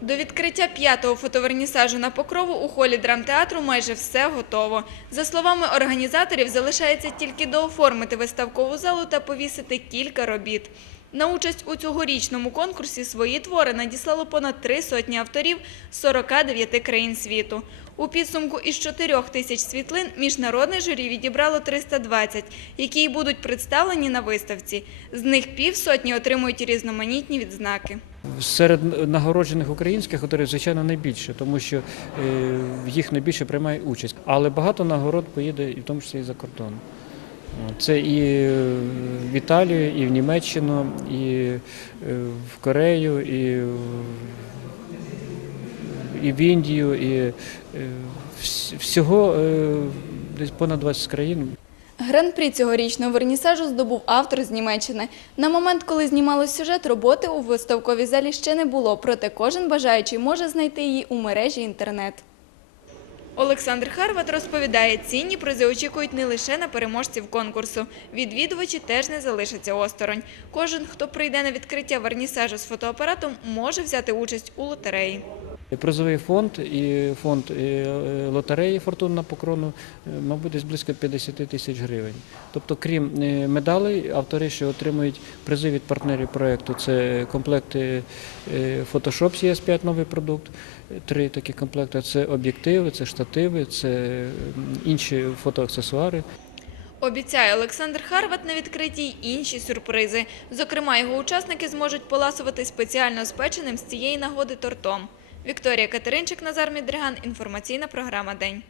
До відкриття п'ятого фотовернісажу на покрову у холі драмтеатру майже все готово. За словами організаторів, залишається тільки дооформити виставкову залу та повісити кілька робіт. На участь у цьогорічному конкурсі свої твори надіслало понад три сотні авторів з 49 країн світу. У підсумку із 4 тисяч світлин міжнародне журі відібрало 320, які й будуть представлені на виставці. З них півсотні отримують різноманітні відзнаки. Серед нагороджених українських авторів, звичайно, найбільше, тому що е, їх найбільше приймає участь. Але багато нагород поїде, і в тому числі і за кордон. Це і в Італію, і в Німеччину, і е, в Корею, і, і в Індію, і е, всього е, десь понад 20 країн. Гран-прі цьогорічного вернісажу здобув автор з Німеччини. На момент, коли знімали сюжет, роботи у виставковій залі ще не було, проте кожен бажаючий може знайти її у мережі інтернет. Олександр Харват розповідає, цінні призи очікують не лише на переможців конкурсу. Відвідувачі теж не залишаться осторонь. Кожен, хто прийде на відкриття вернісажу з фотоапаратом, може взяти участь у лотереї. Призовий фонд і фонд е, лотереї Фортуна покрону, е, мабуть, десь близько 50 тисяч гривень. Тобто, крім е, медалей, автори ще отримують призи від партнерів проєкту. Це комплекти Photoshop CS5 новий продукт, три такі комплекти. Це об'єктиви, це штативи, це інші фотоаксесуари. Обіцяє Олександр Харват на відкритті інші сюрпризи. Зокрема, його учасники зможуть поласувати спеціально спеченим з цієї нагоди тортом. Вікторія Катеринчик, Назар Мідриган. Інформаційна програма День.